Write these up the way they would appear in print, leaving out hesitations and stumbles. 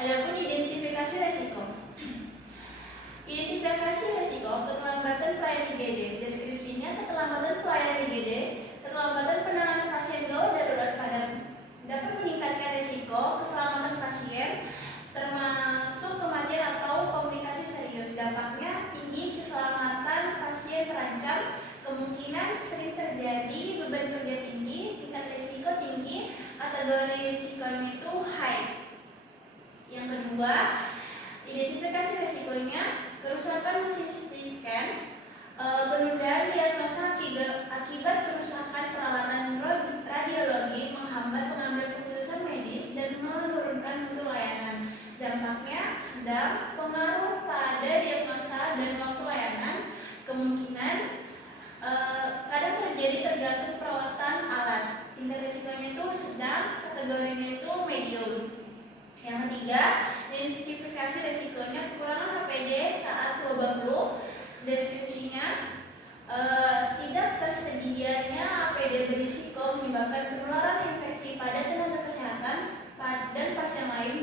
Adapun identifikasi resiko. Identifikasi resiko keterlambatan pelayanan IGD. Deskripsinya, keterlambatan pelayanan IGD, keterlambatan penanganan pasien gawat darurat dapat meningkatkan risiko keselamatan pasien, termasuk kematian atau komplikasi serius. Dampaknya tinggi, keselamatan pasien terancam, kemungkinan sering terjadi, beban kerja tinggi, tingkat risiko tinggi, kategori risikonya itu high. Yang kedua, identifikasi risikonya, kerusakan mesin CT scan, penundaan diagnosa akibat kerusakan peralatan radiologi, menghambat pengambilan keputusan medis dan menurunkan mutu layanan. Dampaknya sedang, pengaruh pada diagnosa dan waktu layanan, kemungkinan kadang terjadi tergantung perawatan alat. Tingkat risikonya itu sedang, kategorinya itu medium. Yang ketiga, identifikasi risikonya, kekurangan APD saat wabah flu. Deskripsinya, tidak tersedianya APD berisiko menyebabkan penularan infeksi pada tenaga kesehatan dan pasien lain,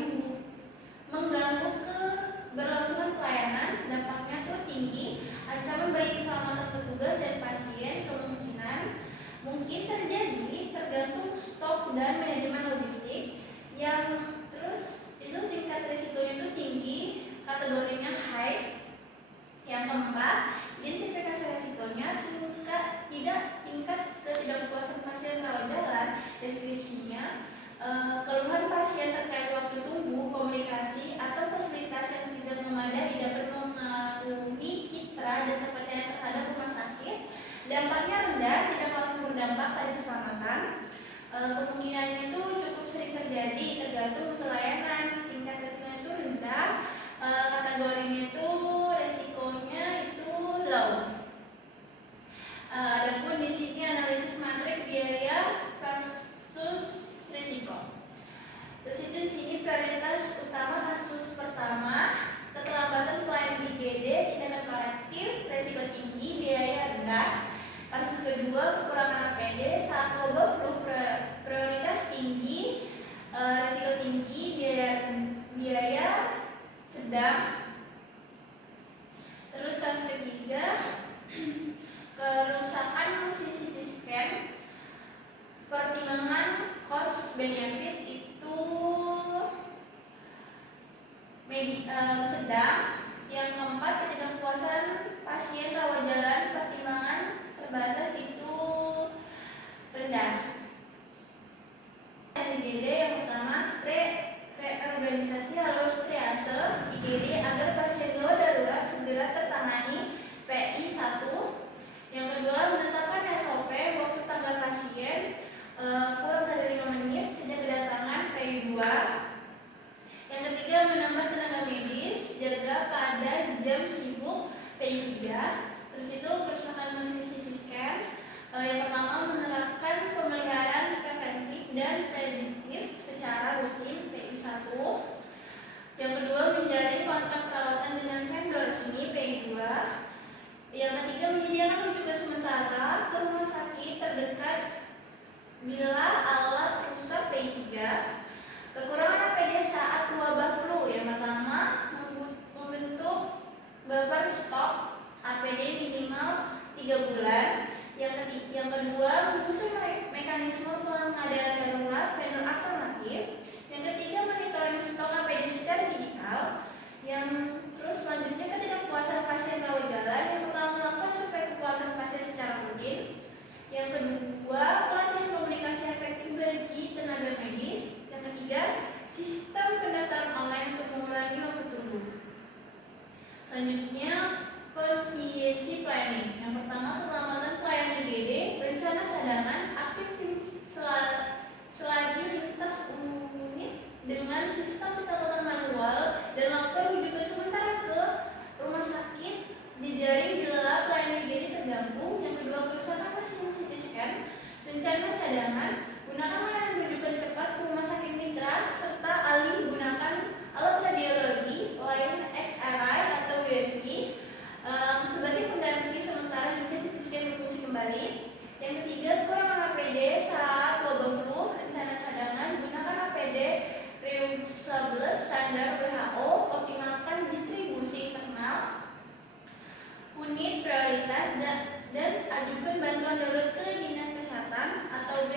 mengganggu keberlangsungan pelayanan. Dampaknya tuh tinggi, ancaman bagi keselamatan petugas dan pasien, kemungkinan mungkin terjadi tergantung stok dan manajemen logistik. Yang terus itu tingkat risikonya itu tinggi, kategorinya high. Yang keempat, identifikasi risikonya, tingkat ketidakpuasan pasien rawat jalan. Deskripsinya, keluhan pasien terkait waktu tunggu, komunikasi, atau fasilitas yang tidak memadai dapat mengaruhi citra dan kepercayaan terhadap rumah sakit. Dampaknya rendah, tidak langsung berdampak pada keselamatan. Kemungkinannya itu cukup sering terjadi, tergantung mutu layanan. Tingkat risikonya itu rendah, kategorinya itu risikonya itu low. Adapun di sini analisis matrik biaya versus risiko. Terus itu di sini prioritas utama kasus pertama, keterlambatan pelayanan IGD, tindakan korektif, risiko tinggi, biaya rendah. Kasus kedua, kekurangan APD saat wabah flu, prioritas tinggi, risiko tinggi, biaya sedang. Terus kasus ketiga, kerusakan mesin CT scan, pertimbangan cost benefit itu sedang. Yang keempat, ketidakpuasan pasien rawat jalan, pertimbangan terbatas itu rendah. IGD yang pertama, reorganisasi alur triase IGD agar pasien gawat darurat segera tertangani, PI 1. Yang kedua, menetapkan SOP waktu tanggap pasien kurang dari 5 menit sejak kedatangan, PI 2. Yang ketiga, menambah tenaga medis jaga pada jam sibuk, PI 3. Terus itu kerusakan mesin CT scan. Yang pertama, menerapkan pemeliharaan preventif dan prediktif secara rutin, PI 1. Yang kedua, menjalin kontrak perawatan dengan vendor resmi, PI 2. Yang ketiga, menyediakan rujukan sementara ke rumah sakit terdekat bila alat rusak, PI 3. Kekurangan APD saat wabah flu. Yang pertama, membentuk buffer stok APD minimal 3 bulan. Yang kedua, menyusun mekanisme pengadaan darurat vendor alternatif. Yang ketiga, monitoring stok APD secara digital. Yang terus selanjutnya, ketidakpuasan pasien rawat jalan. Yang pertama, melakukan survei kepuasan pasien secara rutin. Yang kedua, pelatihan komunikasi efektif bagi tenaga medis. Yang ketiga, sistem pendaftaran online untuk mengurangi waktu tunggu. Selanjutnya, contingency planning. Yang pertama, keselamatan pelayanan IGD, rencana cadangan, aktif tim selagi lintas unit dengan sistem pencatatan manual dan lakukan rujukan sementara ke rumah sakit dijaring bila pelayanan IGD terganggu. Yang kedua, kerusakan mesin CT scan, rencana cadangan, gunakan layanan rujukan cepat ke rumah sakit mitra serta alih gunakan alat radiologi lain XRI atau USG sebagai pengganti sementara hingga CT scan berfungsi kembali. Yang ketiga, kekurangan APD saat wabah flu, rencana cadangan, gunakan APD reusable dan ajukan bantuan darurat ke Dinas Kesehatan atau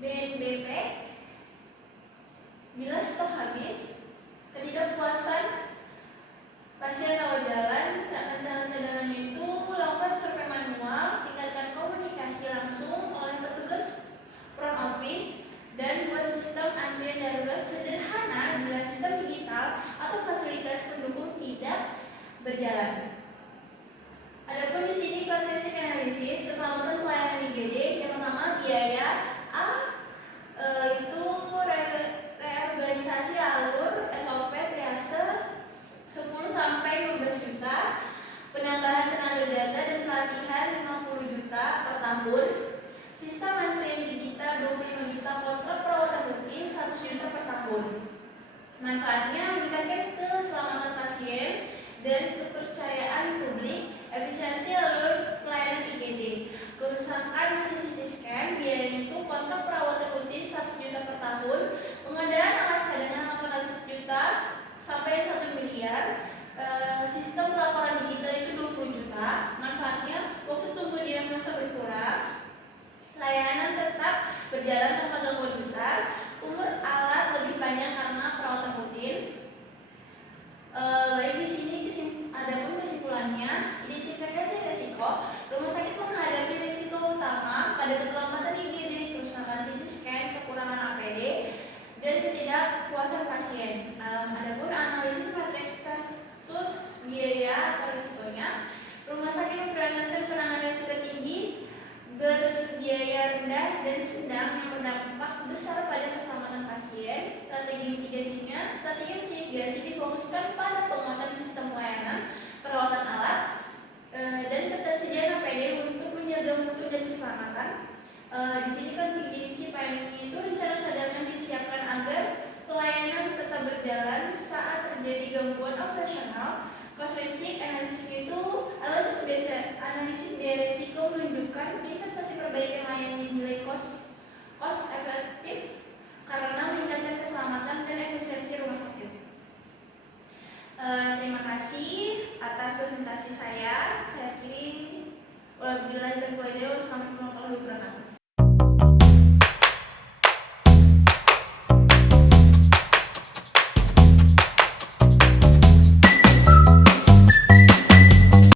BNPB bila stok habis. Ketidakpuasan pasien rawat jalan, cara cadangannya itu lakukan survei manual, tingkatkan komunikasi langsung oleh petugas front office, dan buat sistem antrian darurat sederhana bila sistem digital atau fasilitas pendukung tidak berjalan. Adapun di sini klasifisasi analisis keselamatan pelayanan IGD, yang pertama biaya A itu reorganisasi alur SOP triase 10 sampai 15 juta, penambahan tenaga jaga dan pelatihan 50 juta per tahun, sistem antrian digital 25 juta, kontrak perawatan rutin 100 juta per tahun. Manfaatnya meningkatkan keselamatan pasien dan kepercayaan publik, efisiensi alur pelayanan IGD. Kerusakan mesin CT scan, biayanya itu kontrak perawatan rutin 100 juta per tahun, pengadaan alat cadangan 800 juta sampai 1 miliar, sistem pelaporan digital itu 20 juta. Manfaatnya waktu tunggu diagnosa berkurang, layanan tetap berjalan tanpa gangguan besar, umur alat lebih panjang karena perawatan rutin. Baik, di sini adapun kesimpulannya, identifikasi resiko. Rumah sakit menghadapi risiko utama pada keterlambatan IGD, kerusakan CT scan, kekurangan APD, dan ketidakpuasan pasien. Adapun analisis matriks kasus biaya atau risikonya, rumah sakit memprioritaskan penanganan risiko tinggi, berbiaya rendah, dan sedang yang berdampak besar pada keselamatan pasien. Strategi mitigasi difokuskan pada penguatan sistem pelayanan, perawatan alat, dan ketersediaan APD untuk menjaga mutu dan keselamatan. Di sini kontingensi planning itu rencana cadangan disiapkan agar pelayanan tetap berjalan saat terjadi gangguan operasional. Cost risk analysis itu analisis biaya risiko menunjukkan investasi perbaikan layanan dinilai cost efektif karena meningkatkan keselamatan dan efisiensi rumah sakit. Terima kasih atas presentasi saya. Saya akhiri. Wabillahi taufiq wal hidayah. Wassalamualaikum warahmatullahi wabarakatuh.